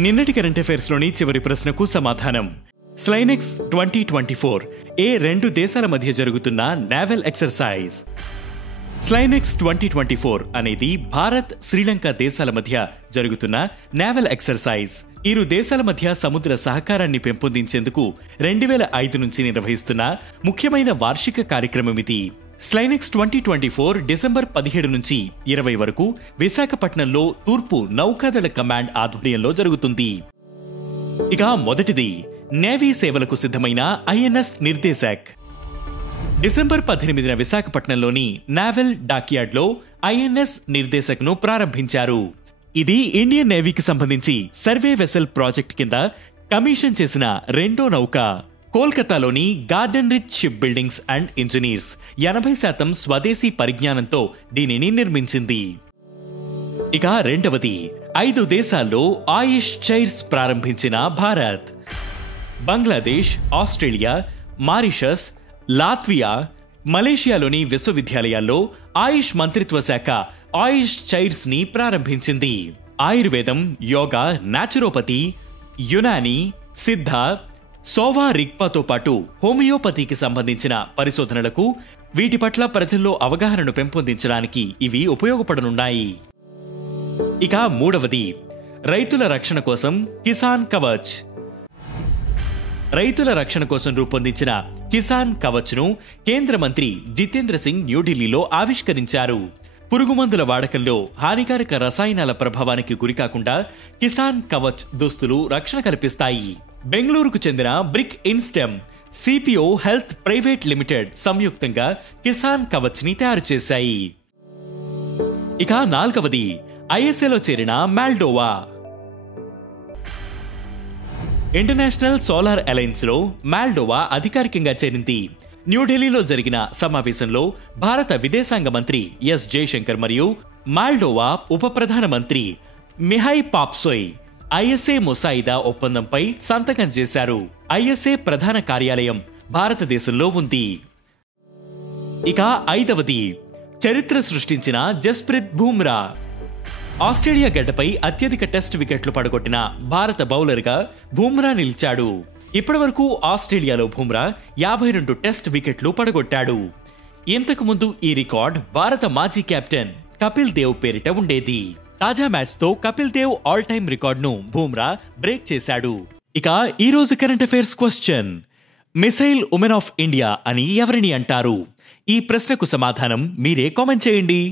నిన్నటి current affairs లోని చివరి ప్రశ్నకు సమాధానం. స్లైనెక్స్ 2024 ఏ రెండు దేశాల మధ్య జరుగుతున్న నేవల్ ఎక్సర్సైజ్? స్లైనెక్స్ 2024 అనేది భారత్, శ్రీలంక దేశాల మధ్య జరుగుతున్న నేవల్ ఎక్సర్సైజ్. ఇరు దేశాల మధ్య సముద్ర సహకారాన్ని పెంపొందించేందుకు 2005 నుంచి నిర్వహిస్తున్న ముఖ్యమైన వార్షిక కార్యక్రమం ఇది. స్లైనెక్స్ 2024 డిసెంబర్ 17 నుంచి 20 వరకు విశాఖపట్నంలో తూర్పు నౌకాదళ కమాండ్ ఆధ్వర్యంలో జరుగుతుంది. ఇక మొదటిది నేవీ సేవలకు సిద్ధమైన ఐఎన్ఎస్ నిర్దేశక్. డిసెంబర్ 18న విశాఖపట్నంలోని నావల్ డాక్యార్డ్లో ఐఎన్ఎస్ నిర్దేశక్ ను ప్రారంభించారు. ఇది ఇండియన్ నేవీకి సంబంధించి సర్వే వెసెల్ ప్రాజెక్ట్ కింద కమిషన్ చేసిన రెండో నౌక. కోల్కతాలోని garden reach ship buildings and engineers 80% స్వదేశీ పరిజ్ఞానంతో దీనిని నిర్మించింది. ఇక రెండవది 5 దేశాల్లో ఆయుష్ చైర్స్ ప్రారంభించిన Bharat. Bangladesh, Australia, Mauritius, Latvia, మలేషియాలోని విశ్వవిద్యాలయాల్లో ఆయుష్ మంత్రిత్వ శాఖ ఆయుష్ చైర్స్ ని ప్రారంభించింది. ఆయుర్వేదం, యోగా, నాచురోపతి, యునాని, సిద్ధ, సోవా రిగ్పాతో పాటు హోమియోపతికి సంబంధించిన పరిశోధనలకు, వీటి పట్ల ప్రజల్లో అవగాహనను పెంపొందించడానికి ఇవి ఉపయోగపడనున్నాయి. ఇక మూడవది రైతుల రక్షణ కోసం కిసాన్ కవచ్. రైతుల రక్షణ కోసం రూపొందించిన కిసాన్ కవచ్ ను కేంద్ర మంత్రి జితేంద్ర సింగ్ న్యూఢిల్లీలో ఆవిష్కరించారు. పురుగుమందుల వాడకంలో హానికారక రసాయనాల ప్రభావానికి గురికాకుండా కిసాన్ కవచ్ దుస్తులు రక్షణ కల్పిస్తాయి. బెంగళూరుకు చెందిన BRIC instem, Sepio health private limited సంయుక్తంగా కిసాన్ కవచ్ ని తయారు చేశాయి. ఇక నాల్గవది ఐఎస్ఏలో చేరిన మాల్డోవా. ఇంటర్నేషనల్ సోలార్ అలయన్స్ లో మాల్డోవా అధికారికంగా చేరింది. న్యూఢిల్లీలో జరిగిన సమావేశంలో భారత విదేశాంగ మంత్రి ఎస్ జయశంకర్ మరియు మాల్డోవా ఉప ప్రధానమంత్రి మిహై పాప్సోయ్ ఐఎస్ఏ ముసాయిదా ఒప్పందంపై సంతకం చేశారు. ఐఎస్ఏ ప్రధాన కార్యాలయం భారతదేశంలో ఉంది. ఇక ఐదవది చరిత్ర సృష్టించిన జస్ప్రీత్ బుమ్రా. ఆస్ట్రేలియా గడ్డపై అత్యధిక టెస్ట్ వికెట్లు పడగొట్టిన భారత బౌలర్గా బుమ్రా నిలిచాడు. ఇప్పటివరకు ఆస్ట్రేలియాలో బుమ్రా 52 టెస్ట్ వికెట్లు పడగొట్టాడు. ఇంతకు ముందు ఈ రికార్డ్ భారత మాజీ కెప్టెన్ కపిల్ దేవ్ పేరిట ఉండేది. తాజా మ్యాచ్ తో కపిల్ దేవ్ ఆల్ టైమ్ రికార్డును బుమ్రా బ్రేక్ చేశాడు. ఇక ఈ రోజు current affairs question: missile women of India అని ఎవరిని అంటారు? ఈ ప్రశ్నకు సమాధానం మీరే కామెంట్ చేయండి.